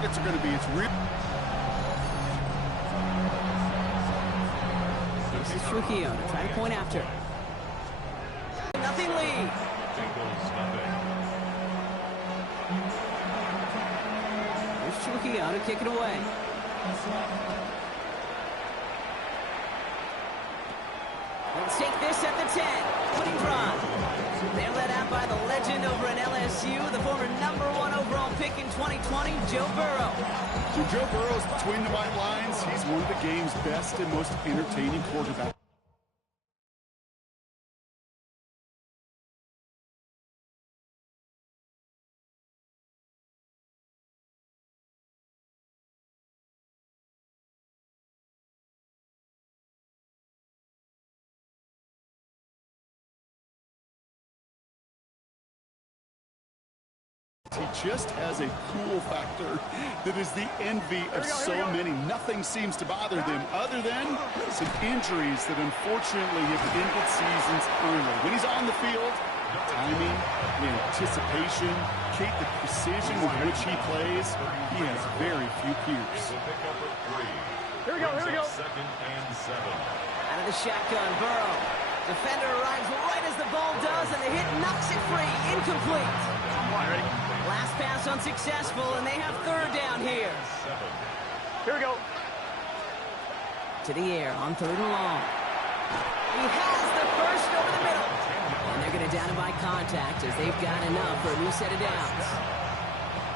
targets are going to be. It's real. This is Trujillo to try to point after. Nothing lead. Here's Trujillo to kick it away. Let's take this at the 10. Putting drive. They're led out by the legend over in LSU, the former #1 overall pick in 2020, Joe Burrow. So Joe Burrow's between the white lines. He's one of the game's best and most entertaining quarterbacks. He just has a cool factor that is the envy of so many. Nothing seems to bother them other than some injuries that unfortunately have ended seasons early. When he's on the field, timing, the anticipation, the precision with which he plays, he has very few peers. Here we go. Second and 7. Out of the shotgun, Burrow. Defender arrives right as the ball does, and the hit knocks it free. Incomplete. Ready? Last pass unsuccessful, and they have third down here. Here we go. To the air on 3rd and long. He has the first over the middle. And they're going to down him by contact as they've got enough for a new set of downs.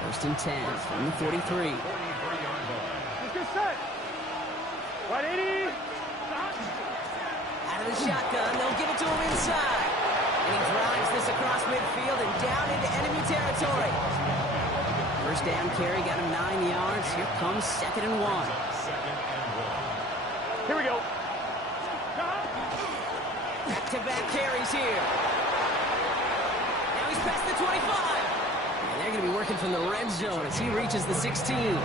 1st and 10 from the 43. Let's get set. 180. Out of the shotgun, they'll give it to him inside. And he drives this across midfield and down into enemy territory. First down carry got him 9 yards. Here comes 2nd and 1. Here we go. Back-to-back carries here. Now he's past the 25. And they're going to be working from the red zone as he reaches the 16.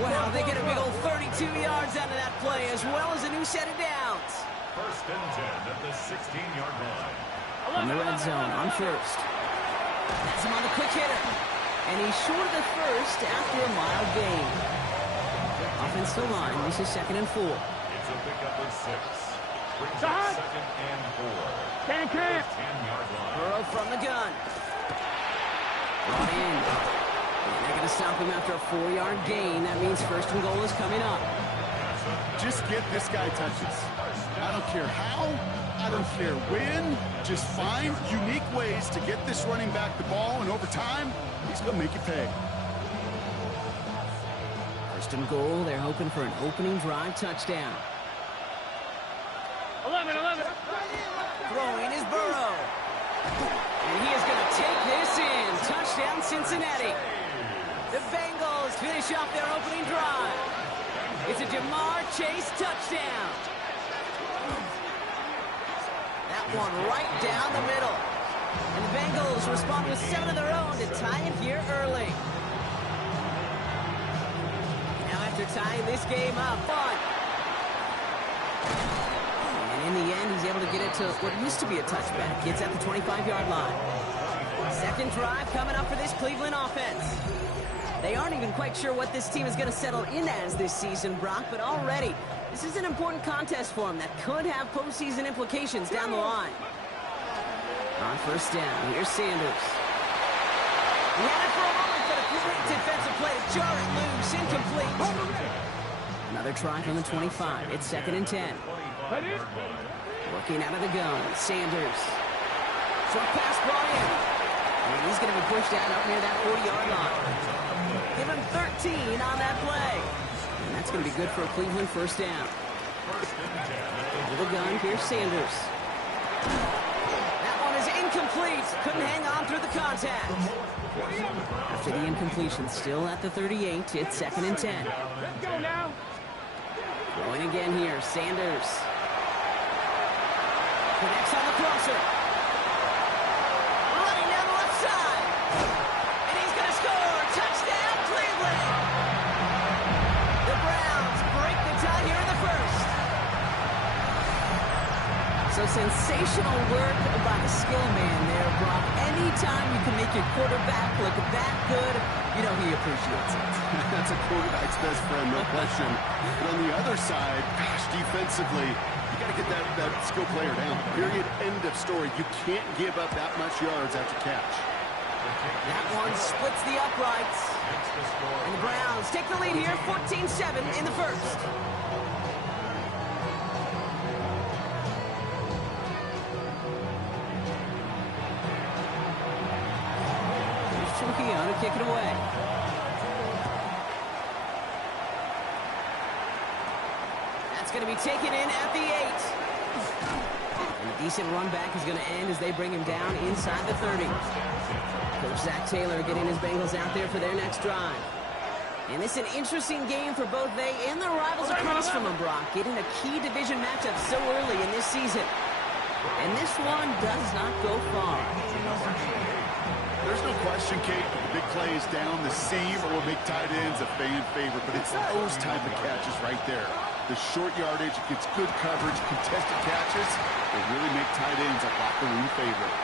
Wow, they get a big old 32 yards out of that play, as well as a new set of downs. 1st and 10 at the 16-yard line. In the red zone on 1st. That's him on the quick hitter. And he's short of the first after a mild gain. Offensive line, this is 2nd and 4. It's a pickup of 6. Brings Stop. up 2nd and 4. Can. 10-yard line. Burrow from the gun. Brought in. And they're going to stop him after a 4-yard gain. That means 1st and goal is coming up. Just get this guy touches. I don't care how, I don't care when. Just find unique ways to get this running back the ball, and over time, he's going to make it pay. 1st and goal, they're hoping for an opening drive touchdown. 11. Throwing is Burrow. And he is going to take this in. Touchdown, Cincinnati. The Bengals finish off their opening drive. It's a Jamar Chase touchdown. That one right down the middle. And the Bengals respond with 7 of their own to tie it here early. Now after tying this game up, and in the end, he's able to get it to what used to be a touchback. Gets at the 25-yard line. 2nd drive coming up for this Cleveland offense. They aren't even quite sure what this team is going to settle in as this season, Brock, but already, this is an important contest for them that could have postseason implications down the line. On 1st down, here's Sanders. He had it for a moment, but a great defensive play to jar it loose, incomplete. Another try from the 25. It's 2nd and 10. Working out of the gun, Sanders. Short pass brought in. And he's going to be pushed out up near that 40-yard line. Give him 13 on that play. And that's going to be good for a Cleveland 1st down. Over the gun, here's Sanders. That one is incomplete. Couldn't hang on through the contact. After the incompletion, still at the 38, it's 2nd and 10. Let's go now. Going again here, Sanders. Connects on the crosser. Running down the left side. And he's going to score. Touchdown, Cleveland. The Browns break the tie here in the 1st. So So sensational work by the skill man there, Brock. Anytime you can make your quarterback look that good, you know he appreciates it. That's a quarterback's best friend, no question. But on the other side, gosh, defensively, you got to get that skill player down. Period. End of story. You can't give up that much yards after catch. That one splits the uprights. And the Browns take the lead here, 14-7 in the first. Here's to kick it away. That's going to be taken in at the 8. And a decent run back is going to end as they bring him down inside the 30. Coach Zach Taylor getting his Bengals out there for their next drive. And it's an interesting game for both they and their rivals across from them, Brock, getting a key division matchup so early in this season. And this one does not go far. There's no question, Kate, big plays down the seam or big tight ends a fan favorite, but it's those type of catches right there. The short yardage, it gets good coverage, contested catches, they really make tight ends a locker room favorite.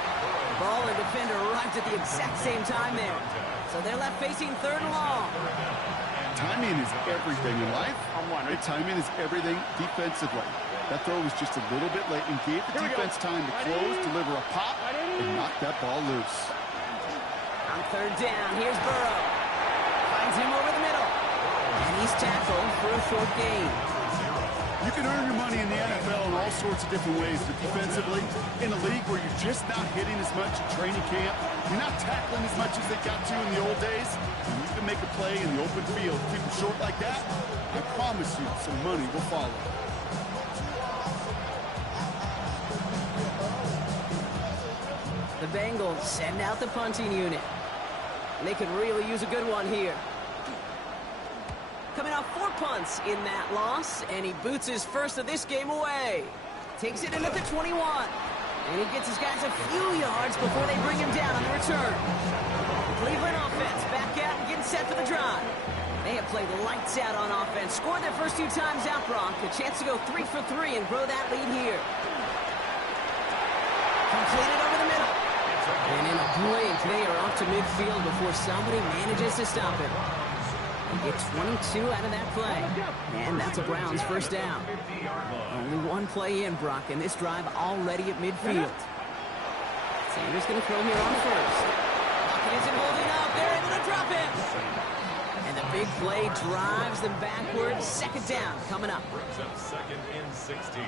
Ball and defender arrived at the exact same time there. So they're left facing 3rd and long. Timing is everything in life. And timing is everything defensively. That throw was just a little bit late and gave the defense time to close, deliver a pop, and knock that ball loose. On 3rd down, here's Burrow. Finds him over the middle. And he's tackled for a short gain. You can earn your money in the NFL in all sorts of different ways, but defensively, in a league where you're just not hitting as much at training camp, you're not tackling as much as they got to in the old days, and you can make a play in the open field, keep it short like that, I promise you some money will follow. The Bengals send out the punting unit. And they could really use a good one here. Coming off 4 punts in that loss, and he boots his first of this game away. Takes it in at the 21. And he gets his guys a few yards before they bring him down on the return. The Cleveland offense back out and getting set for the drive. They have played lights out on offense, scored their first 2 times out, Brock. A chance to go 3 for 3 and grow that lead here. Completed over the middle. And in a blink, they are off to midfield before somebody manages to stop him. They get 22 out of that play. And that's a Browns first down. Only one play in, Brock, and this drive already at midfield. Sanders going to throw here on first. Lockett isn't holding up. They're able to drop him. And the big play drives them backwards. 2nd down coming up. Brings up 2nd and 16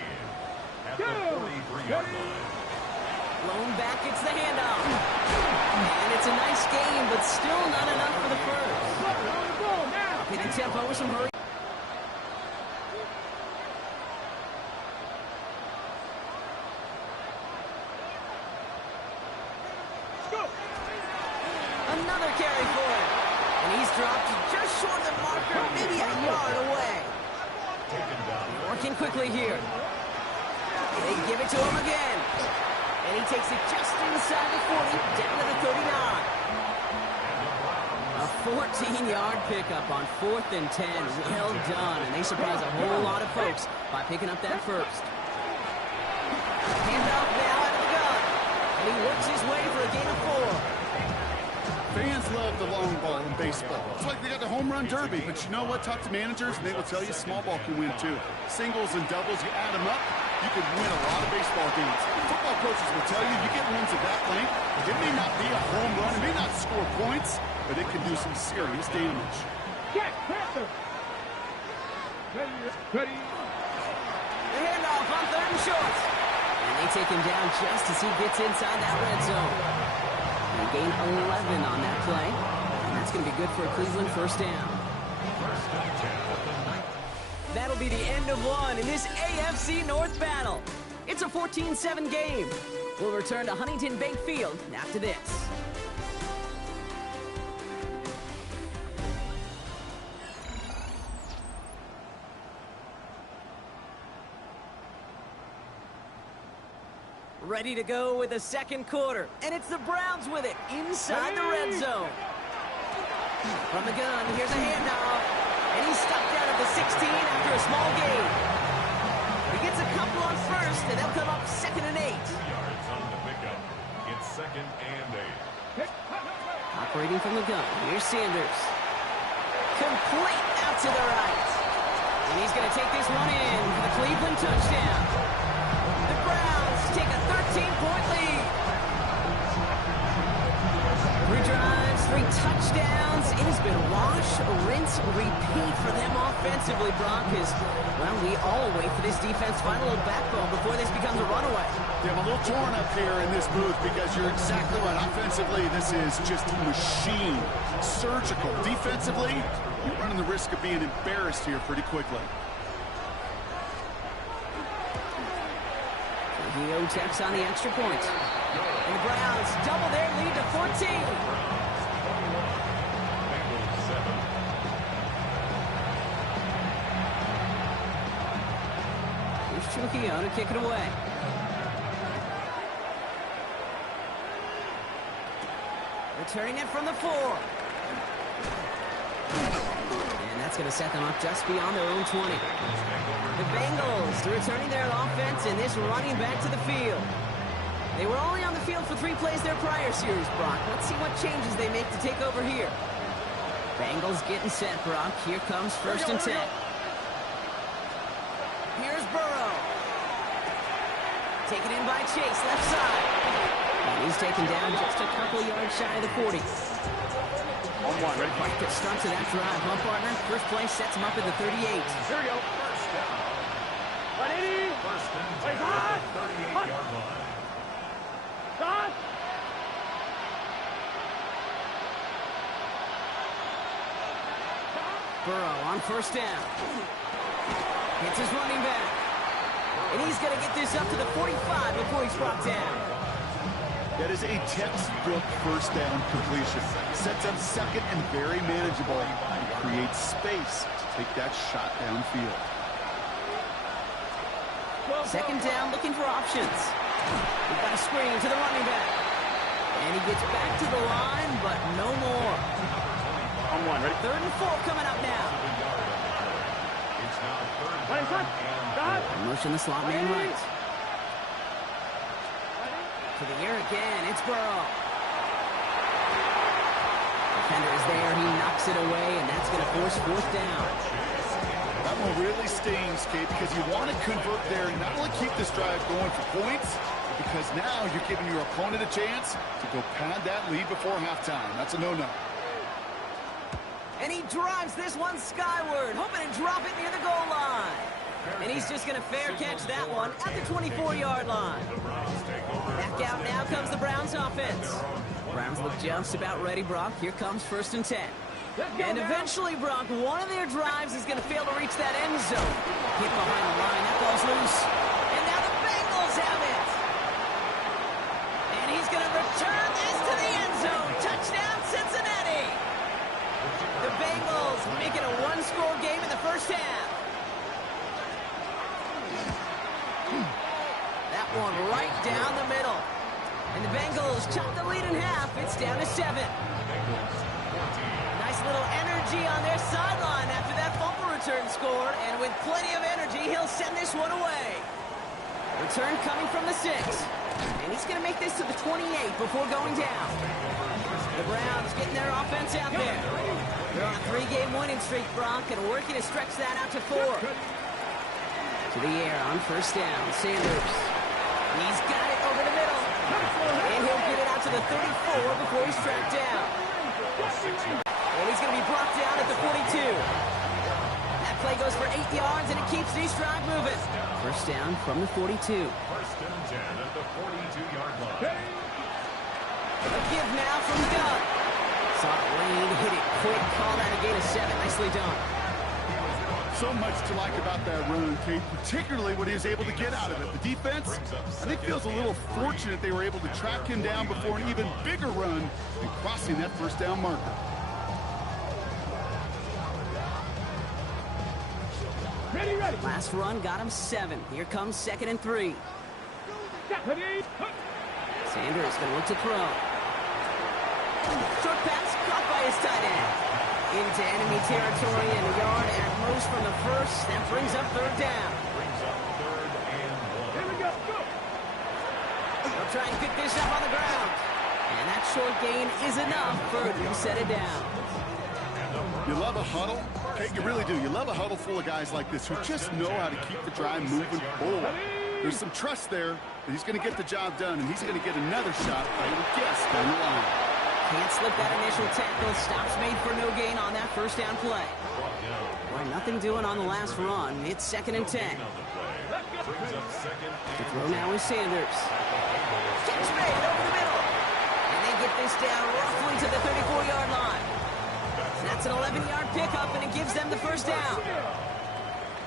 at the 43-yard line. Lone back gets the handoff. And it's a nice game, but still not enough for the first. Hitting tempo with some hurry. Another carry for him. And he's dropped just short of the marker, maybe a yard away. Working quickly here. They give it to him again. And he takes it just inside the 40, down to the 39. A 14-yard pickup on 4th and 10. Well done. And they surprise a whole lot of folks by picking up that first. Handoff now out of the gun. And he works his way for a gain of 4. Fans love the long ball in baseball. It's like they got the home run derby, but you know what? Talk to managers, and they will tell you small ball can win too. Singles and doubles, you add them up, you can win a lot of baseball games. Football coaches will tell you, you get runs of that length, it may not be a home run, it may not score points, but it can do some serious damage. Ready. The handoff on 3rd and short. And they take him down just as he gets inside that red zone. They gain 11 on that play. And that's going to be good for a Cleveland first down. That'll be the end of one in this AFC North battle. It's a 14-7 game. We'll return to Huntington Bank Field after this. Ready to go with the second quarter. And it's the Browns with it inside the red zone. From the gun, here's a handoff. And he's stopped down at the 16 after a small gain. He gets a couple on first, and they'll come up 2nd and 8. 2 yards on the pickup. It's 2nd and 8. Operating from the gun, here's Sanders. Complete out to the right. And he's going to take this one in for the Cleveland touchdown. The Browns take a 13-point lead. 3 drives, 3 touchdowns. It has been wash, rinse, repeat for them offensively, Brock, as, well, we all wait for this defense to find a little backbone before this becomes a runaway. Yeah, I'm a little torn up here in this booth because you're exactly right. Offensively, this is just machine, surgical. Defensively, you're running the risk of being embarrassed here pretty quickly. Gio checks on the extra point. And the Browns double their lead to 14. Here's Trujillo to kick it away. Returning it from the 4. And that's going to set them up just beyond their own 20. The Bengals returning their offense and this running back to the field. They were only on the field for 3 plays their prior series, Brock. Let's see what changes they make to take over here. Bengals getting set, Brock. Here comes 1st and 10. Here's Burrow. Taken in by Chase, left side. And he's taken down just a couple yards shy of the 40. On 1, ready? Quite good start to that drive, huh, partner? First play sets him up at the 38. Here we go. 180. 1st and 10 at the 38-yard line. Stop. Burrow on 1st down. Hits his running back. And he's going to get this up to the 45 before he's brought down. That is a textbook 1st down completion. Sets up 2nd and very manageable. And creates space to take that shot downfield. 2nd down, looking for options. We've got a screen to the running back. And he gets back to the line, but no more. On 1, ready? 3rd and 4 coming up now. It's now 3rd Ready, down son. and Stop. Motion the slot man right. To the air again, it's Burrow. Defender is there, he knocks it away, and that's going to force 4th down. That one really stings, Kate, because you want to convert there and not only keep this drive going for points, but because now you're giving your opponent a chance to go pad that lead before halftime. That's a no-no. And he drives this one skyward, hoping to drop it near the goal line. And he's just going to fair catch that one at the 24-yard line. Back out now comes the Browns offense. Browns look just about ready, Brock. Here comes 1st and 10. And eventually, Brock, one of their drives is going to fail to reach that end zone. Hit behind the line, that ball's loose. And now the Bengals have it. And he's going to return this to the end zone. Touchdown, Cincinnati. The Bengals make it a 1-score game in the 1st half. That one right down the middle. And the Bengals chop the lead in half. It's down to 7. Nice little energy on their sideline after that fumble return scored. And with plenty of energy, he'll send this one away. Return coming from the 6. And he's going to make this to the 28 before going down. The Browns getting their offense out there. They're on a 3-game winning streak, Brock, and working to stretch that out to 4. To the air on 1st down, Sanders. He's got it over the middle. And he'll get it out to the 34 before he's tracked down. And he's going to be brought down at the 42. That play goes for 8 yards, and it keeps this drive moving. 1st down from the 42. 1st and 10 at the 42-yard line. A give now from Gunn. Saw it lane, hit it quick, call that a gain of 7. Nicely done. So much to like about that run, Kate, particularly what he was able to get out of it. The defense, I think, feels a little fortunate they were able to track him down before an even bigger run and crossing that 1st down marker. Ready, ready. Last run got him 7. Here comes 2nd and 3. Ready. Sanders going to look to throw. Short pass caught by his tight end. Into enemy territory and a yard at most from the 1st. That brings up 3rd down. try and pick this up on the ground. And that short gain is enough for a new set it down. You love a huddle? Okay, you really do. You love a huddle full of guys like this who just know how to keep the drive moving forward. There's some trust there that he's going to get the job done, and he's going to get another shot, I would guess, down the line. Can't slip that initial tackle. Stops made for no gain on that first down play. Well, nothing doing on the last run. It's 2nd and 10. The throw now is Sanders. Catch made over the middle. And they get this down roughly to the 34-yard line. That's an 11-yard pickup, and it gives them the first down.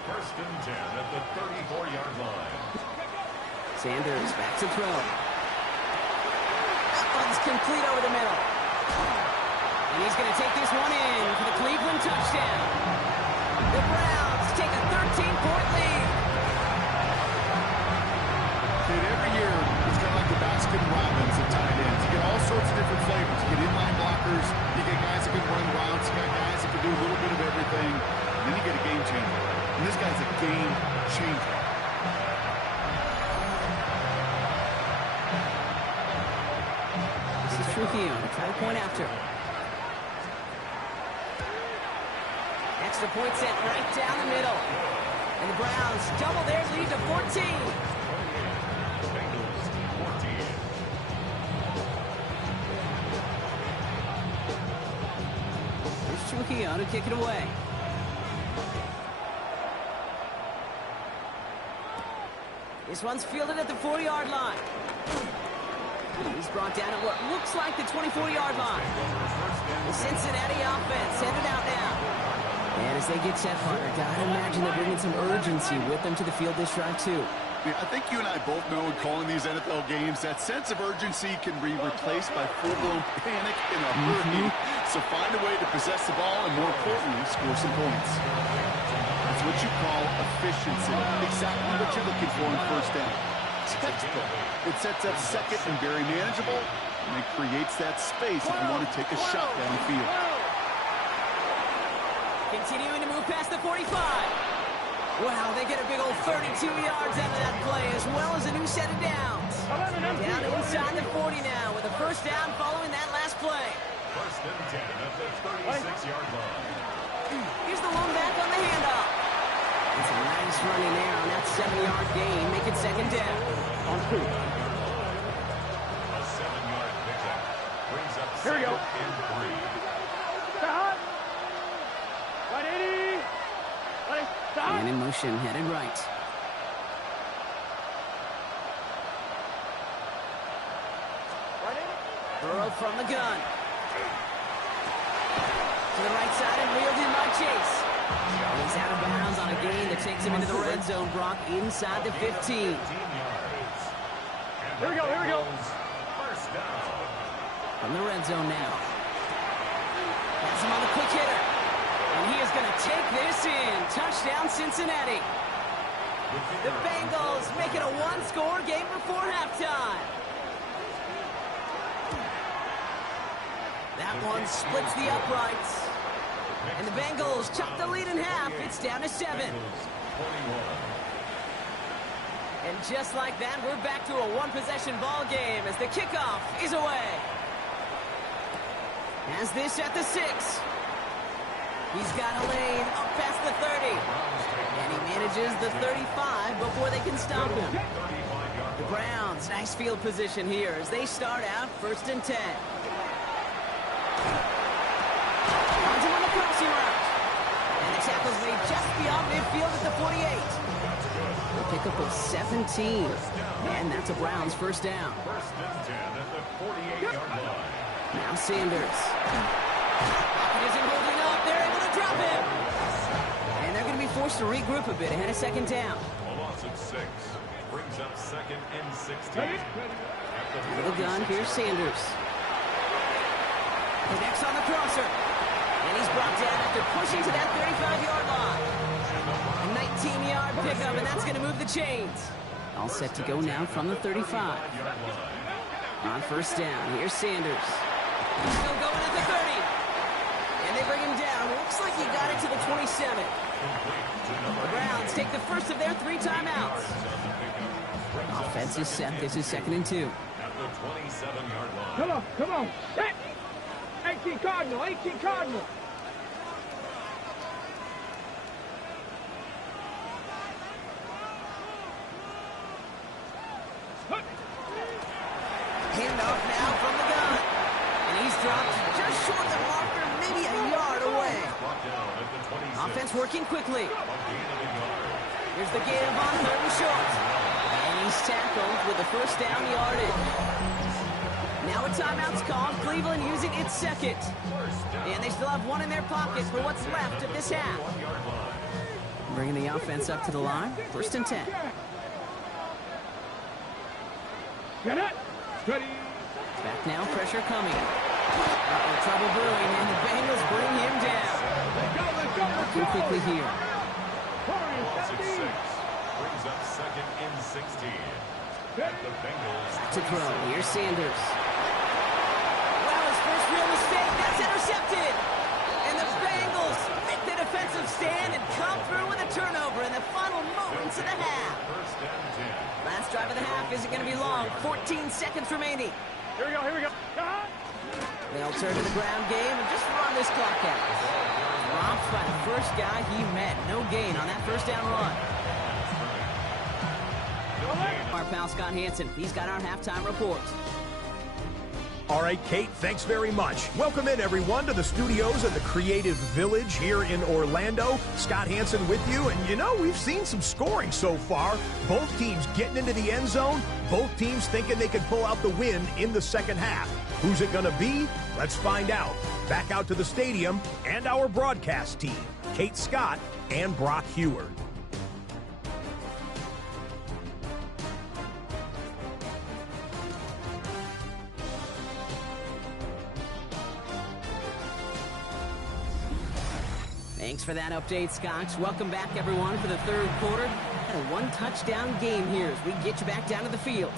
1st and 10 at the 34-yard line. Sanders back to throw. That one's complete over the middle. And he's going to take this one in for the Cleveland touchdown. The Browns take a 13-point lead. Kid, every year, it's kind of like the Baskin Robbins of tight ends. You get all sorts of different flavors. You get inline blockers. You get guys that can run routes. You got guys that can do a little bit of everything. And then you get a game changer. And this guy's a game changer. This is Trujillo to try to point after. Extra point sent right down the middle. And the Browns double their lead to 14. Bengals 14. Here's Trujillo to kick it away. This one's fielded at the 40-yard line. He's brought down at what looks like the 24-yard line. The Cincinnati offense headed out now. And as they get set, Hunter, gotta imagine they're bringing some urgency with them to the field this drive, too. Yeah, I think you and I both know in calling these NFL games, that sense of urgency can be replaced by full-blown panic in a hurry. So find a way to possess the ball and, more importantly, score some points. That's what you call efficiency. Exactly what you're looking for in first down. Textbook. It sets up second and very manageable, and it creates that space if you want to take a shot downfield. Continuing to move past the 45. Wow, they get a big old 32 yards out of that play, as well as a new set of downs. Down inside the 40 now, with a first down following that last play. 1st and 10 at the 36-yard line. Here's the long back on the handoff. It's a nice running there on that 7-yard gain. Make it 2nd down. On 2. A 7-yard pickup brings up Here we go. 2nd and 3. Stop. 180. Stop. And in motion, headed right. Burrow from the gun. To the right side and reeled in by Chase. He's out of bounds on a gain that takes him into the red zone. Brock inside the 15. 15 yards. Here we go. Here we go. First down. From the red zone now. Has him on the quick hitter. And he is going to take this in. Touchdown, Cincinnati. The Bengals make it a one-score game before halftime. That one splits the uprights. And the Bengals chop the lead in half. It's down to 7. And just like that, we're back to a one-possession ball game as the kickoff is away. Has this at the 6. He's got a lane up past the 30. And he manages the 35 before they can stop him. The Browns, nice field position here as they start out 1st and 10. Onto on the crossing route. And the tackle's made just beyond midfield at the 48. A pickup of 17. And that's a Browns first down. 1st and 10 at the 48-yard line. Now Sanders. Pocket isn't holding up. They're able to drop him. And they're going to be forced to regroup a bit ahead of 2nd down. A loss of 6 brings up 2nd and 16. Out of the gun, here's Sanders. Connects on the crosser. And he's brought down after pushing to that 35-yard line. A 19-yard pickup, and that's going to move the chains. All set to go now from the 35. On first down, here's Sanders. He's still going at the 30. And they bring him down. Looks like he got it to the 27. The Browns take the first of their 3 timeouts. Offense is set. This is 2nd and 2. the 27-yard line. Come on. Hit. 18 Cardinal, 18 Cardinal. Handoff now from the gun. And he's dropped just short of the marker, maybe a yard away. Brought down at the 26. Offense working quickly. A gain of a yard. Here's the give on 3rd and short. And he's tackled with the first down yardage. Now a timeout's called. Cleveland using its second. And they still have one in their pocket for what's left of this half. Bringing the offense up to the line. 1st and 10. Get it. Ready. Back now, pressure coming. Trouble brewing, and the Bengals bring him down. Let's go. Working quickly here. Loss of 6. Brings up 2nd and 16. At the Bengals. To throw. Here's Sanders. Well, his first real mistake. That's intercepted. And the Bengals make the defensive stand and come through with a turnover in the final moments of the half. 1st and 10. Last drive of the half isn't going to be long. 14 seconds remaining. Here we go. They'll turn to the ground game and just run this clock out. Dropped by the first guy he met. No gain on that first down run. Our pal Scott Hansen, he's got our halftime report. All right, Kate, thanks very much. Welcome in, everyone, to the studios of the Creative Village here in Orlando. Scott Hansen with you, and you know, we've seen some scoring so far. Both teams getting into the end zone, both teams thinking they could pull out the win in the second half. Who's it going to be? Let's find out. Back out to the stadium and our broadcast team, Kate Scott and Brock Heward. Thanks for that update, Scotch. Welcome back, everyone, for the 3rd quarter. Got a one-touchdown game here as we get you back down to the field.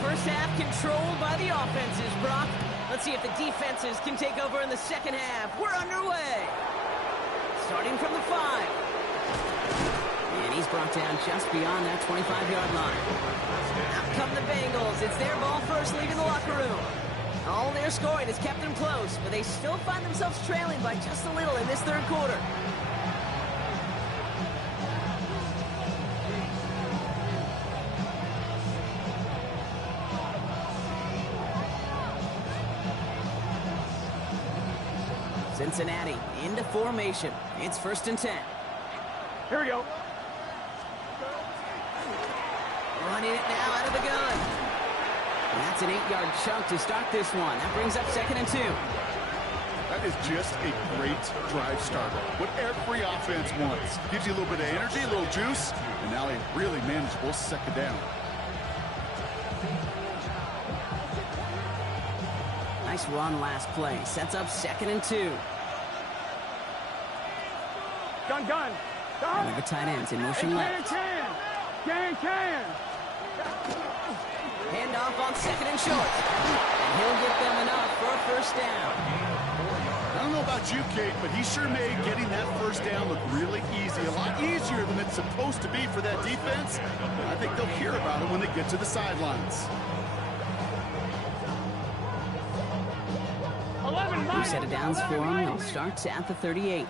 First half controlled by the offenses, Brock. Let's see if the defenses can take over in the second half. We're underway. Starting from the 5. And he's brought down just beyond that 25-yard line. Out come the Bengals. It's their ball first, leaving the locker room. All their scoring has kept them close, but they still find themselves trailing by just a little in this 3rd quarter. Cincinnati into formation. It's 1st and 10. Here we go. Running it now out of the gun. And that's an 8-yard chunk to start this one. That brings up 2nd and 2. That is just a great drive starter. What every offense wants. Gives you a little bit of energy, a little juice, and now a really manageable second down. Nice run last play. Sets up 2nd and 2. Gun. And the tight ends in motion left. Can. Handoff on 2nd and short. And he'll get them enough for a first down. I don't know about you, Kate, but he sure made getting that first down look really easy. A lot easier than it's supposed to be for that defense. I think they'll hear about it when they get to the sidelines. 11 Set of downs for him. They'll start at the 38.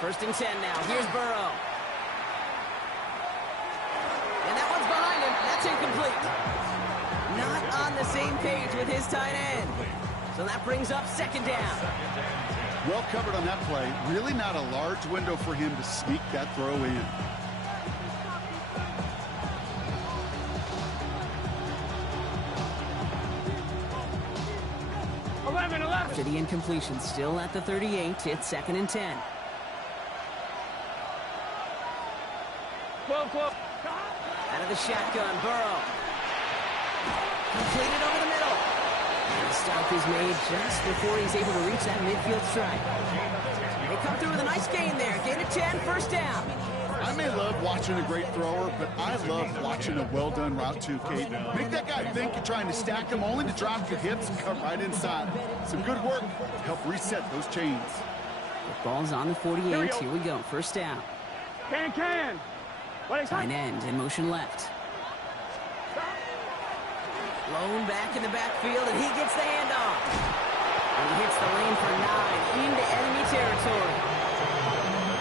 1st and 10 now. Here's Burrow. And that one's behind him. That's incomplete. Not on the same page with his tight end. So that brings up 2nd down. Well covered on that play. Really not a large window for him to sneak that throw in. After the incompletion, still at the 38. It's 2nd and 10. 12. Out of the shotgun, Burrow. Completed over the middle. And the stop is made just before he's able to reach that midfield strike. They come through with a nice gain there. Gain of 10, first down. I may love watching a great thrower, but I love watching a well-done route too, Kate. Make that guy think you're trying to stack him only to drop your hips and cut right inside. Some good work to help reset those chains. Ball's on the 48. Here we go. First down. Can. Tight end in motion left. Blown back in the backfield, and he gets the handoff. And he hits the lane for 9 into enemy territory.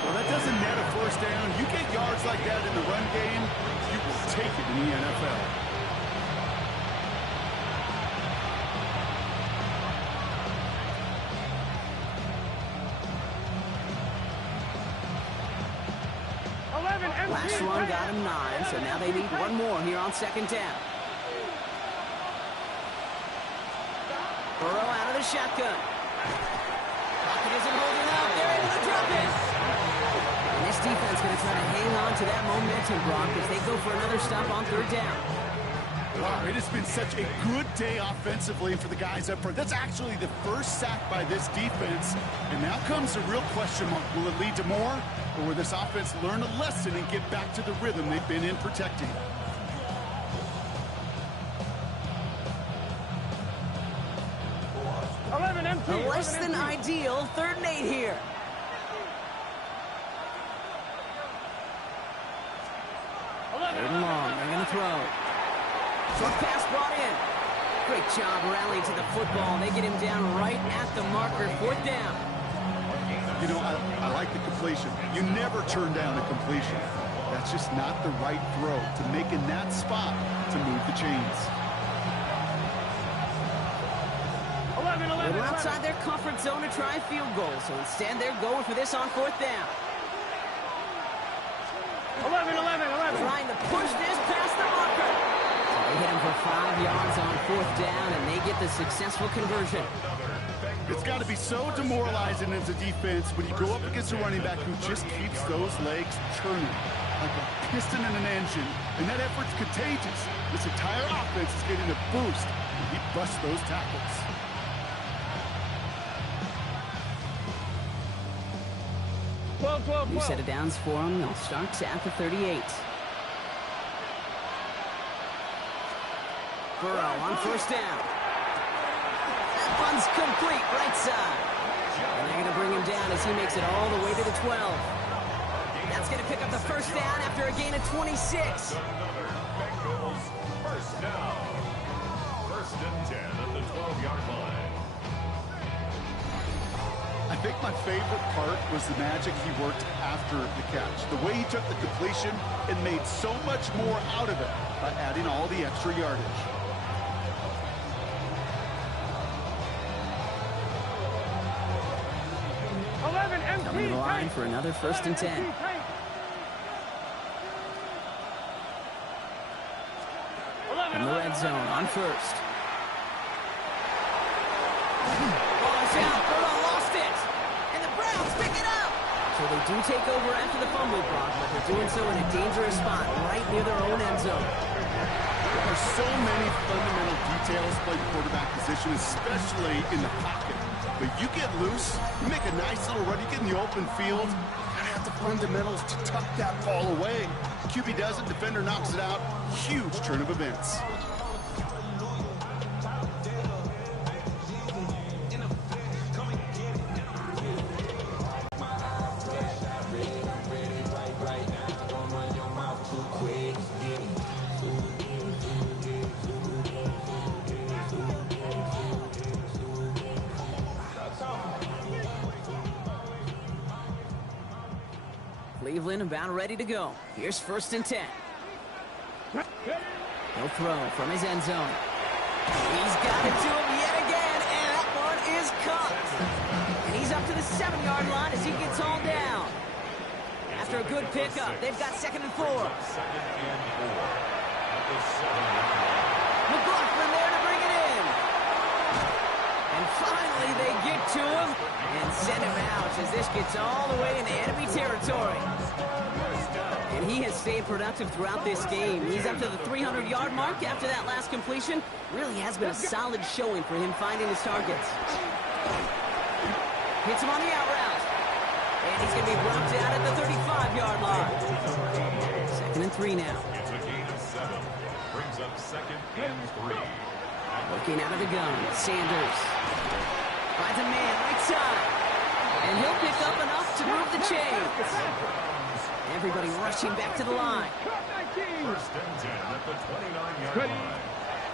Well, that doesn't net a first down. You get yards like that in the run game, you will take it in the NFL. Last run got him 9, so now they need one more here on second down. Burrow out of the shotgun. Pocket isn't holding up. They're able to drop it. And this defense going to try to hang on to that momentum, Brock, as they go for another stop on third down. Wow, it has been such a good day offensively for the guys up front. That's actually the first sack by this defense. And now comes the real question mark. Will it lead to more? Or will this offense learn a lesson and get back to the rhythm they've been in protecting? A less than ideal 3rd and 8 here. Third and long. They're going to throw. Short pass brought in. Great job rallying to the football. They get him down right at the marker. 4th down. You know, I like the completion. You never turn down a completion. That's just not the right throw to make in that spot to move the chains. They're outside their comfort zone to try a field goal, so instead they're going for this on 4th down. 11. Trying to push this past the marker. So they hit him for 5 yards on 4th down, and they get the successful conversion. It's got to be so demoralizing as a defense when you go up against a running back who just keeps those legs churning like a piston in an engine, and that effort's contagious. This entire offense is getting a boost, and he busts those tackles. New set of downs for them. They'll start at the 38. Burrow on first down. That one's complete, right side. And they're going to bring him down as he makes it all the way to the 12. That's going to pick up the first down after a gain of 26. Bengals first down. 1st and 10 at the 12-yard line. I think my favorite part was the magic he worked after the catch. The way he took the completion and made so much more out of it by adding all the extra yardage. Coming to the line for another 1st and 10. From the red zone on first. Ball's out. Burrow lost it. And the Browns pick it up. So they do take over after the fumble, Brock, but they're doing so in a dangerous spot right near their own end zone. There are so many fundamental details playing quarterback position, especially in the pocket. But you get loose, you make a nice little run, you get in the open field, you have the fundamentals to tuck that ball away. QB does it, defender knocks it out. Huge turn of events. Cleveland about ready to go. Here's 1st and 10. He'll throw from his end zone. He's got it to him yet again, and that one is caught. And he's up to the 7-yard line as he gets hauled down. After a good pickup, they've got 2nd and 4. McLaughlin there to bring it in. And finally they get to him and send him out as this gets all the way into enemy territory. And he has stayed productive throughout this game. He's up to the 300-yard mark after that last completion. Really has been a solid showing for him finding his targets. Hits him on the out route. And he's going to be brought down at the 35-yard line. 2nd and 3 now. It's a gain of 7. Brings up 2nd and 3. Looking out of the gun, Sanders. Finds a man right side. And he'll pick up enough to move the chains. Everybody rushing back to the line. First and 10 at the 29-yard line.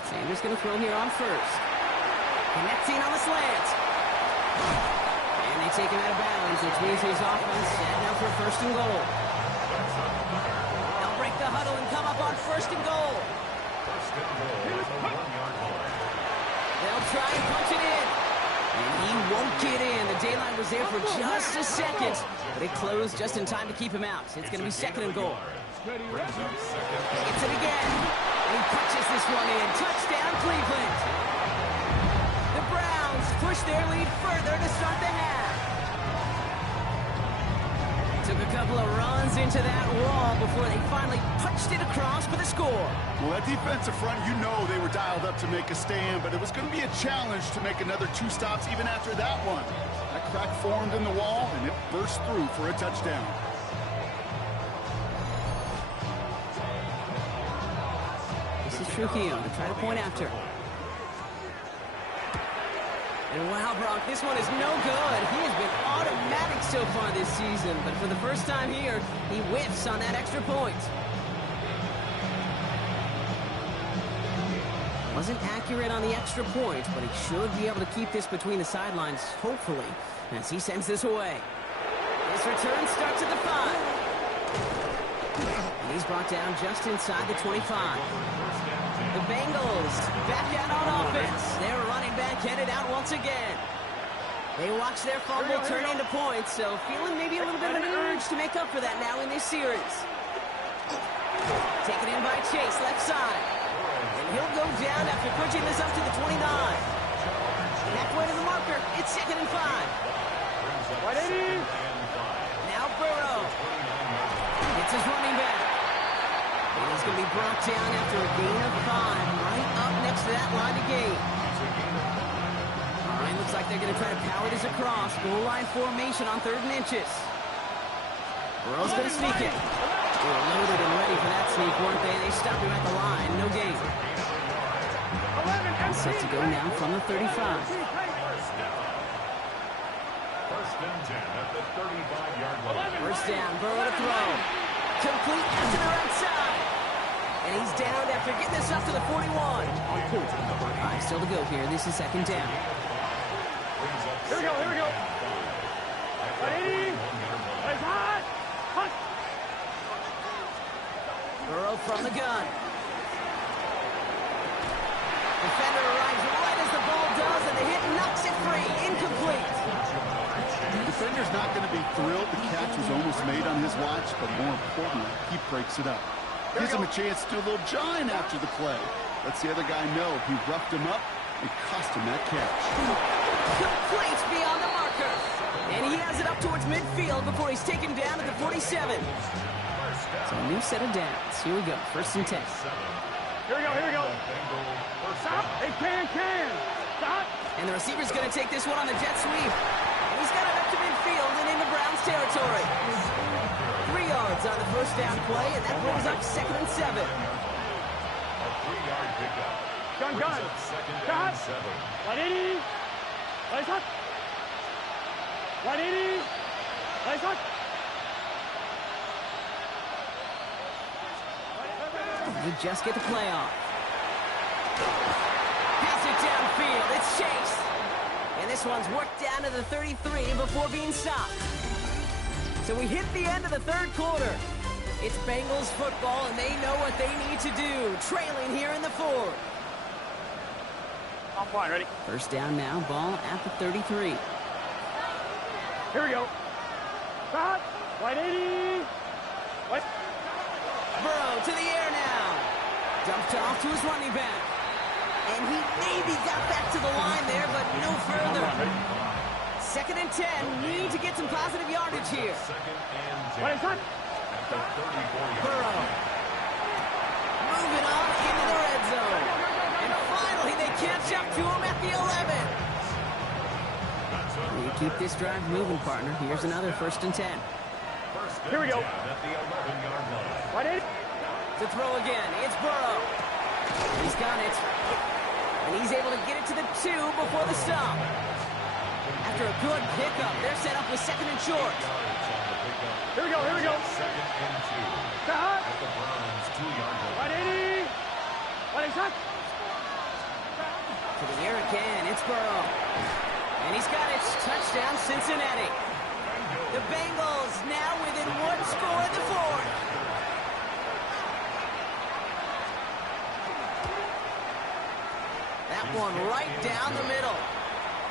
Sanders going to throw here on first. Connecting on the slant. And they take him out of bounds, which means his offense set now for first and goal. They'll break the huddle and come up on first and goal. First and goal at the 1-yard line. They'll try and punch it in. And he won't get in. The daylight was there for just a second, but it closed just in time to keep him out. It's going to be second and goal. Gets it again. And he punches this one in. Touchdown, Cleveland. The Browns push their lead further to start the half. Took a couple of runs into that wall before they finally punched it across for the score. Well, that defensive front, you know they were dialed up to make a stand, but it was going to be a challenge to make another 2 stops even after that one. That crack formed in the wall, and it burst through for a touchdown. This is Trujillo to try to point after. And wow, Brock, this one is no good. He has been automatic so far this season, but for the first time here, he whiffs on that extra point. Wasn't accurate on the extra point, but he should be able to keep this between the sidelines, hopefully, as he sends this away. His return starts at the 5. And he's brought down just inside the 25. The Bengals back out on offense. Their running back headed out once again. They watch their fumble turn into points, so feeling maybe a little bit of an urge to make up for that now in this series. Taken in by Chase, left side. And he'll go down after pushing this up to the 29. Halfway to the marker. It's second and 5. Now Burrow. It's his running back. And he's going to be brought down after a gain of 5, right up next to that line of game. All right, looks like they're going to try to power this across. Goal line formation on 3rd and inches. Burrow's going to sneak it. They were loaded and ready for that sneak, weren't they? They stopped him at the line. No gain. And set to go now from the 35. First and 10 at the 35-yard line. First down, Burrow to throw. Complete out to the right side. And he's down after getting this up to the 41. All right, still to go here. This is second down. Here we go, here we go. 180. It's hot. Hot. Burrow from the gun. Defender arrives right as the ball does, and the hit knocks it free. Incomplete. The defender's not going to be thrilled. The catch was almost made on his watch, but more importantly, he breaks it up. Gives him a chance to do a little jawing after the play. Lets the other guy know he roughed him up and cost him that catch. Complete beyond the marker. And he has it up towards midfield before he's taken down at the 47. So a new set of downs. Here we go. First and 10. Here we go, here we go. Stop. They can. Stop. And the receiver's going to take this one on the jet sweep. And he's got it up to midfield and into Browns territory. 3 yards on the first down play, and that brings up second and 7. A 3-yard pickup. Gun. Second and 7. 180. Lights up. 180. Lights up. They just get the play off. Pass it downfield. It's Chase. And this one's worked down to the 33 before being stopped. So we hit the end of the 3rd quarter. It's Bengals football, and they know what they need to do. Trailing here in the 4th. I'm fine, ready? First down now, ball at the 33. Here we go. Stop. 180. What? Burrow to the air now. Dumped off to his running back. And he maybe got back to the line there, but no further. Second and 10. Need to get some positive yardage here. Second and 10. What is that? At the 34-yard Burrow. Moving on into the red zone. And finally, they catch up to him at the 11. You keep this drive moving, partner. Here's another first and 10. Here we go. At the 11-yard line. 180. To throw again, it's Burrow. He's got it. And he's able to get it to the 2 before the stop. After a good pickup, they're set up with second and short. Here we go, here we go. Second and 2. Hot. At the Browns' 2-yard line. 180. 180 hot. To the air again, it's Burrow. And he's got it. Touchdown, Cincinnati. The Bengals now within one score in the fourth. That one right down the middle.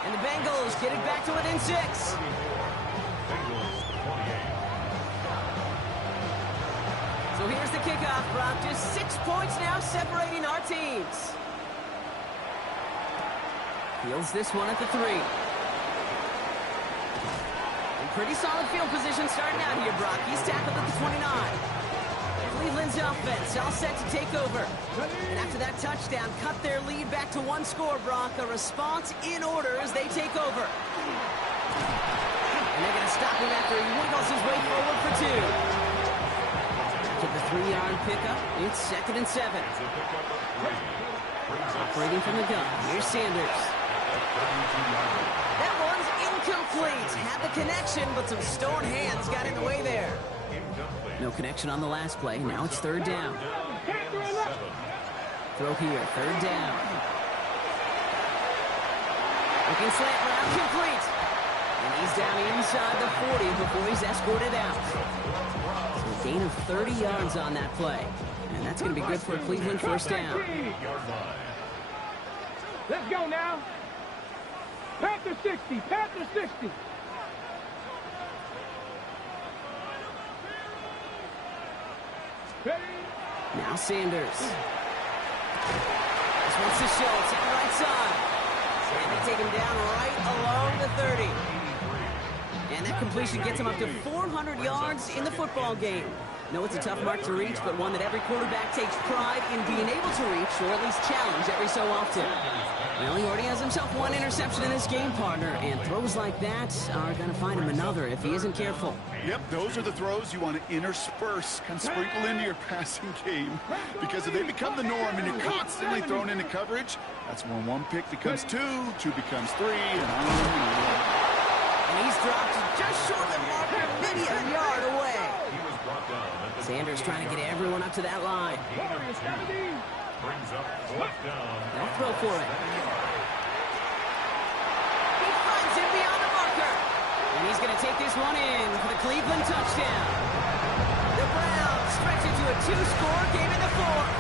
And the Bengals get it back to within 6. Bengals 28. So here's the kickoff, Brock. Just 6 points now separating our teams. Fields this one at the 3. In pretty solid field position starting out here, Brock. He's tackled at the 29. Cleveland's offense all set to take over. And after that touchdown, cut their lead back to 1 score, Brock. A response in order as they take over. And they're going to stop him after he wiggles his way forward for 2. To the 3-yard pickup, it's second and 7. Operating from the gun, here's Sanders. That one's incomplete. Had the connection, but some stone hands got in the way there. No connection on the last play. Now it's 3rd down. Throw here, 3rd down. Looking slant route, complete. And he's down inside the 40 before he's escorted out. So a gain of 30 yards on that play. And that's going to be good for a Cleveland 1st down. Let's go now. Panther 60. Panther 60. Now Sanders. This one's to Schultz at the right side. And they take him down right along the 30. And that completion gets him up to 400 yards in the football game. No, it's a tough mark to reach, but one that every quarterback takes pride in being able to reach, or at least challenge every so often. Well, he already has himself 1 interception in this game, partner, and throws like that are going to find him another if he isn't careful. Yep, those are the throws you want to intersperse, kind of sprinkle into your passing game, because if they become the norm and you're constantly thrown into coverage, that's when 1 pick becomes 2, 2 becomes 3, and on. And he's dropped just short of the marker, maybe a yard away. Sanders trying to get everyone up to that line. Brings up 4th down. They'll throw for it. He finds him beyond the marker. And he's going to take this one in for the Cleveland touchdown. The Browns stretch it to a 2-score game in the 4th.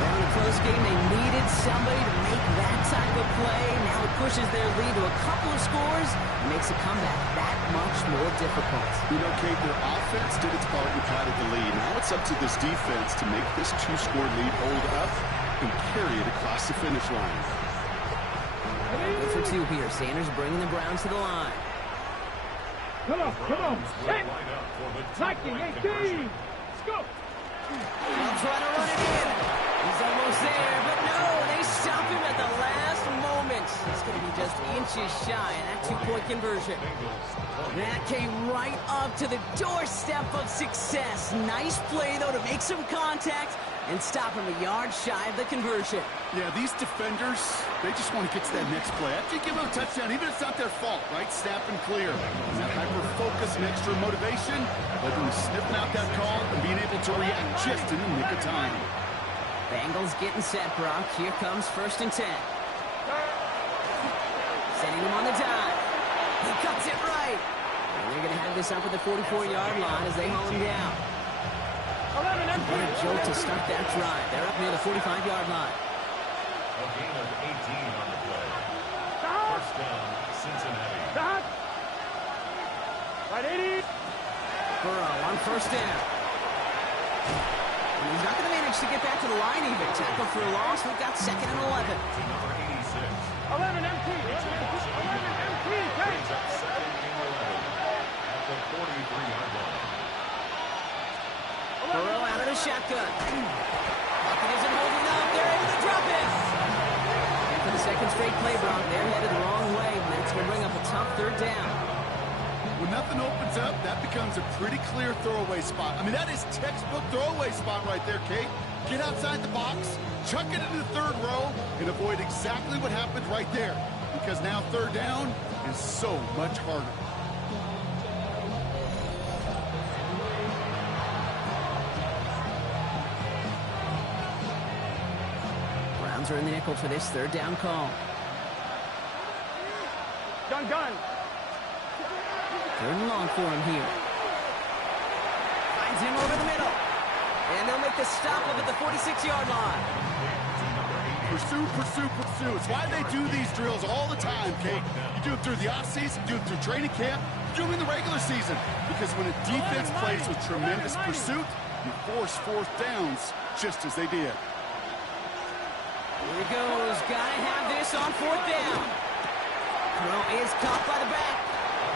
Well, in a close game, they needed somebody to make that type of play. Now it pushes their lead to a couple of scores and makes a comeback that much more difficult. You know, Kate, their offense did its part and padded the lead. Now it's up to this defense to make this 2-score lead hold up and carry it across the finish line. Good for 2 here. Sanders bringing the Browns to the line. Come on, come on. Hey. Liking 18. Let's go. They'll try to run it in. He's almost there, but no, they stop him at the last moment. He's going to be just inches shy of that 2-point conversion. That came right up to the doorstep of success. Nice play, though, to make some contact and stop him a yard shy of the conversion. Yeah, these defenders, they just want to get to that next play. After you give them a touchdown, even if it's not their fault, right? Snap and clear. And that hyper-focus and extra motivation, let them sniffing out that call and being able to react just in the nick of time. Bengals getting set, Brock. Here comes 1st and 10. Sending him on the dive. He cuts it right. And they're going to have this up at the 44-yard line as they haul him down. What a jolt to start that drive. They're up near the 45-yard line. A gain of 18 on the play. 1st down, Cincinnati. Right 80. Burrow on 1st down. And he's not going to manage to get back to the line even. Tackle for a loss. We've got 2nd and 11. To number 86. 11 MT. 11 MT. Brings up 2nd and 11 at the 43-yard line. Burrow out of the shotgun. Pocket isn't holding up. They're able to drop it. And for the 2nd straight play, Brock, they're headed the wrong way. And that's going to bring up a tough 3rd down. When nothing opens up, that becomes a pretty clear throwaway spot. I mean, that is textbook throwaway spot right there, Kate. Get outside the box, chuck it into the third row, and avoid exactly what happened right there. Because now third down is so much harder. Browns are in the nickel for this third down call. Gun. Third and long for him here. Finds him over the middle. And they'll make the stop up at the 46-yard line. Pursue. It's why they do these drills all the time, Kate. You do it through the offseason, you do it through training camp, you do them in the regular season. Because when a defense plays with tremendous pursuit, you force fourth downs just as they did. Here he goes. Gotta have this on fourth down. Throw is caught by the back.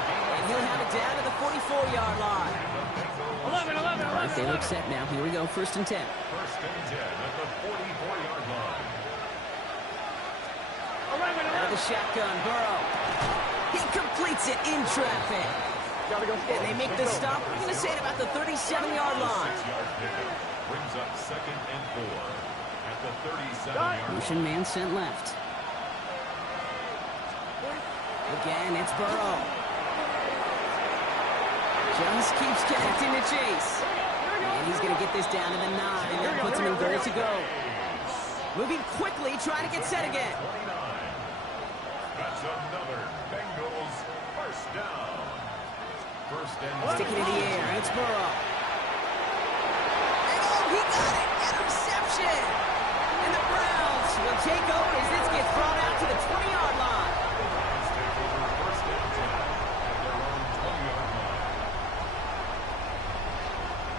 And he'll have it down to the 44-yard line. 11. All right, they look set now. Here we go, 1st and 10. 1st and 10 at the 44-yard line. Out of the shotgun, Burrow. He completes it in traffic. Gotta go. And they make the stop. We're going to say it about the 37-yard line. 6-yard pickup brings up 2nd and 4 at the 37-yard line. Motion man sent left. Again, it's Burrow. Just keeps connecting to Chase. And he's going to get this down to the 9. That puts him in goal to go. Moving quickly, trying to get set again. 29. That's another Bengals 1st down. 1st and 10. Sticking in the air, it's Burrow. And oh, he got it! Interception! And the Browns will take over as this gets brought out to the 20-yard line. Browns take over 1st and 10 at their own 20-yard line.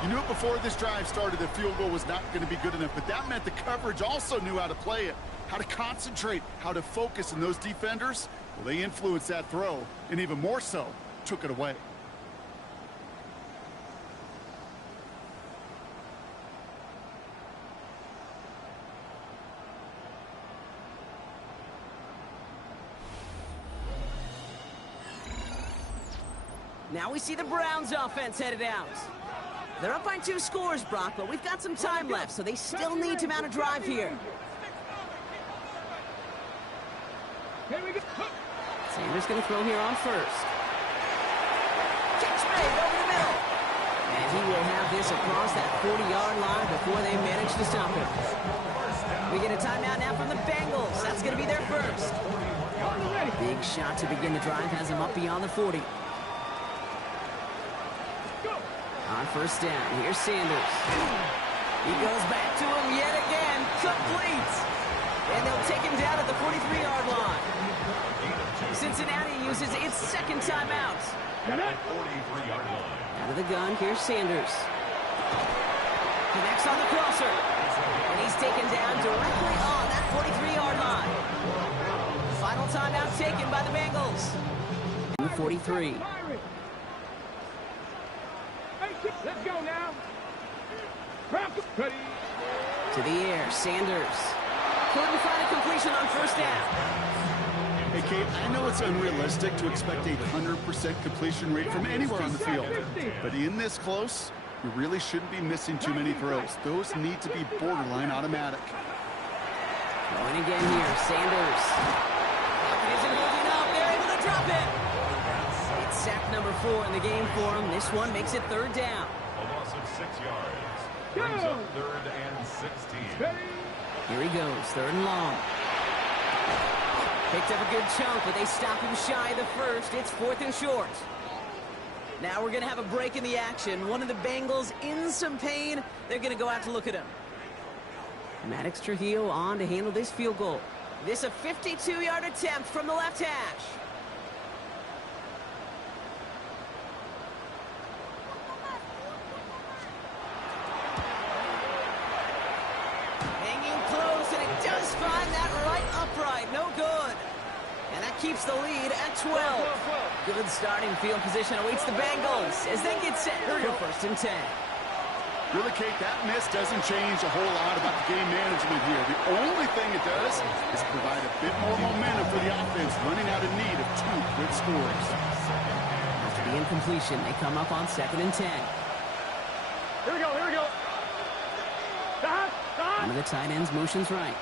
You knew it before this drive started that field goal was not going to be good enough, but that meant the coverage also knew how to play it, how to concentrate, how to focus, and those defenders, well, they influenced that throw, and even more so, took it away. Now we see the Browns offense headed out. They're up by 2 scores, Brock, but we've got some time left, so they still need to mount a drive here. Sanders going to throw here on first. Catch made over the middle. And he will have this across that 40-yard line before they manage to stop him. We get a timeout now from the Bengals. That's going to be their first. Big shot to begin the drive has him up beyond the 40. On 1st down, here's Sanders. He goes back to him yet again. Complete. And they'll take him down at the 43-yard line. Cincinnati uses its 2nd timeout. At the 43-yard line. Out of the gun, here's Sanders. Connects on the crosser. And he's taken down directly on that 43-yard line. Final timeout taken by the Bengals. 43. Let's go now. To the air, Sanders. Couldn't find a completion on 1st down. Hey, Kate, I know it's unrealistic to expect a 100% completion rate from anywhere on the field, but in this close, you really shouldn't be missing too many throws. Those need to be borderline automatic. Going again here, Sanders. Isn't holding up. They're able to drop it. It's sack number 4 in the game for him. This one makes it 3rd down. A loss of 6 yards. Brings up 3rd and 16. Here he goes, 3rd and long. Picked up a good chunk, but they stop him shy of the 1st. It's 4th and short. Now we're going to have a break in the action. One of the Bengals in some pain. They're going to go out to look at him. Maddox Trujillo on to handle this field goal. This a 52-yard attempt from the left hash. Hanging close, and it does find that right upright. No good. And that keeps the lead at 12. Good starting field position awaits the Bengals as they get set for 1st and 10. Really, Kate, that miss doesn't change a whole lot about the game management here. The only thing it does is provide a bit more momentum for the offense running out in need of 2 quick scores. After the The incompletion. They come up on 2nd and 10. Here we go, here we go. Stop, stop. One of the tight ends motions right.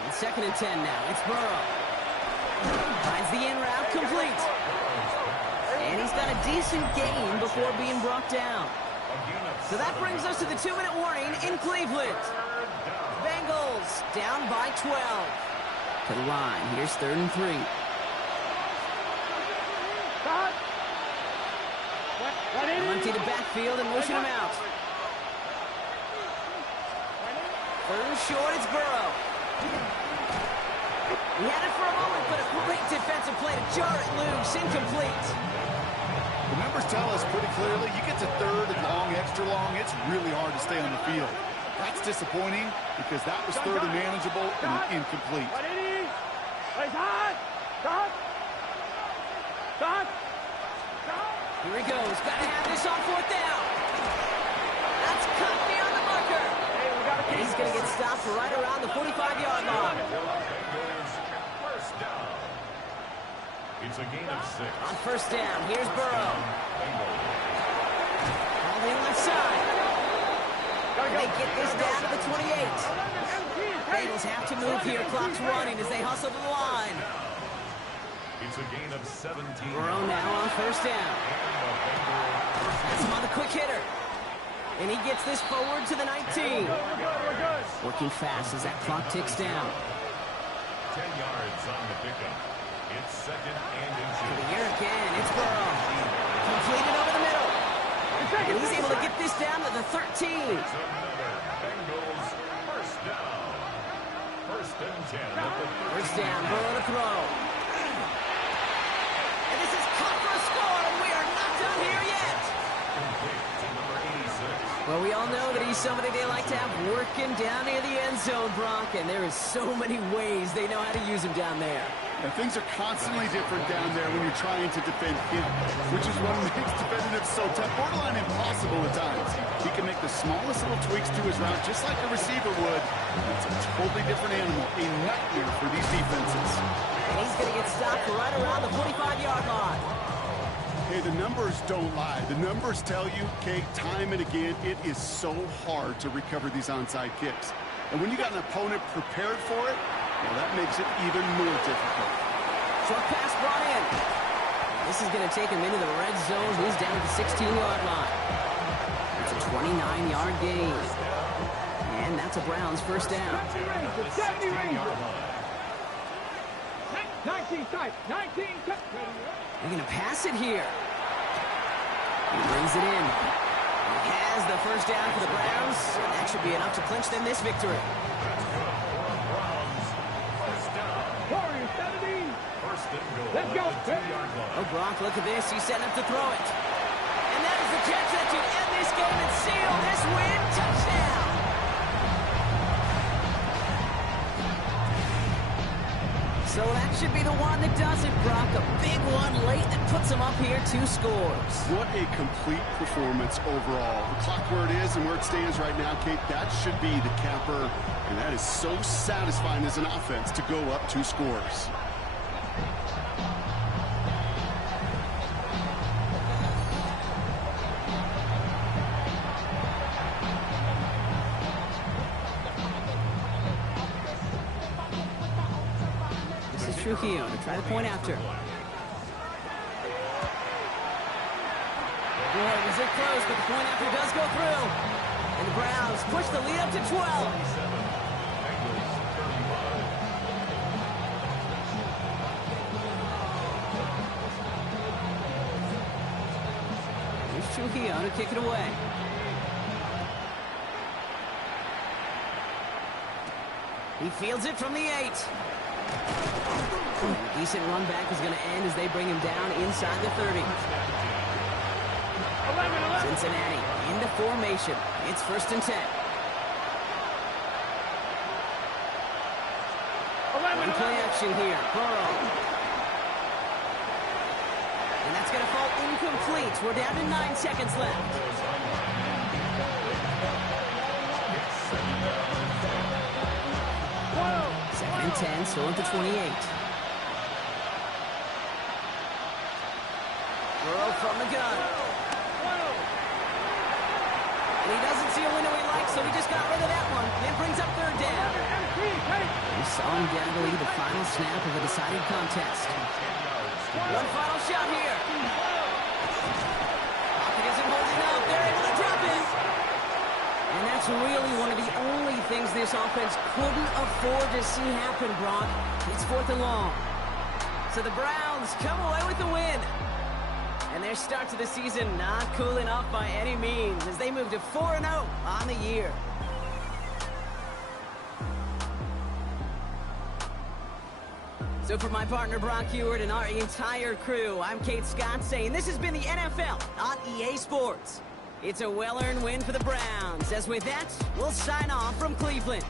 On 2nd and 10 now. It's Burrow. Finds the in route, complete. And he's got a decent gain before being brought down. So that brings us to the 2-minute warning in Cleveland. Bengals down by 12. To the line. Here's 3rd and 3. Stop. They'll empty the backfield and motion him out. 3rd and short, it's Burrow. He had it for a moment, but a great defensive play to jar it loose. Incomplete. The numbers tell us pretty clearly, you get to 3rd and long, extra long, it's really hard to stay on the field. That's disappointing because that was 3rd and manageable and an incomplete. Play hot. Stop. Stop. Here he goes. Got to have this on 4th down. That's cut beyond the marker. And he's going to get stopped right around the 45-yard line. First down. It's a gain of 6. On 1st down, here's Burrow. On the left side. They get this down to the 28. Bengals have to move here. Clock's running as they hustle to the line. It's a gain of 17. Burrow now on 1st down. That's him on the quick hitter. And he gets this forward to the 19. Working fast as that clock ticks down. 10 yards on the pickup. It's 2nd and To the 2. air again. It's Burrow. Completed over the middle. And he's able to get this down to the 13. It's another Bengals first down. 1st and 10 at the 1st down. Burrow to throw. And this is caught for a score, and we are not done here yet. complete to number 86. Well, we all know that he's somebody they like to have working down near the end zone, Brock, and there is so many ways they know how to use him down there. And things are constantly different down there when you're trying to defend him, which is what makes defending him so tough, borderline impossible at times. He can make the smallest little tweaks to his route, just like a receiver would. It's a totally different animal, a nightmare for these defenses. And he's going to get stopped right around the 45-yard line. Hey, the numbers don't lie. The numbers tell you, Kate, time and again, it is so hard to recover these onside kicks. And when you got an opponent prepared for it, well, that makes it even more difficult. Short pass brought in. This is going to take him into the red zone. He's down at the 16-yard line. It's a 29-yard gain. And that's a Browns first down. 19 type. 19 type. They're going to pass it here. He brings it in. He has the first down for the Browns. And that should be enough to clinch them this victory. Let's go. Oh, Brock, look at this. He's setting up to throw it. And that is the catch that should end this game and seal this win. Touchdown. So that should be the one that does it, Brock. A big one late that puts him up here 2 scores. What a complete performance overall. The clock where it is and where it stands right now, Kate, that should be the capper. And that is so satisfying as an offense to go up 2 scores. Trujillo to try to point after. Boy, was it close, but the point after does go through. And the Browns push the lead up to 12. Here's Trujillo to kick it away. He fields it from the 8. A decent run back is going to end as they bring him down inside the 30. 11. Cincinnati into formation. It's 1st and 10. One play action here. Burrow. And that's going to fall incomplete. We're down to 9 seconds left. Second and 10, still at the 28. from the gun. And he doesn't see a window he likes, so he just got rid of that one. And brings up third down. We saw him gamble the final snap of a decided contest. One final shot here. Pocket isn't holding up. They're able to drop it. And that's really one of the only things this offense couldn't afford to see happen, Brock. It's 4th and long. So the Browns come away with the win. And their start to the season not cooling off by any means as they move to 4-0 on the year. So for my partner Brock Heward and our entire crew, I'm Kate Scott saying this has been the NFL on EA Sports. It's a well-earned win for the Browns, as with that, we'll sign off from Cleveland.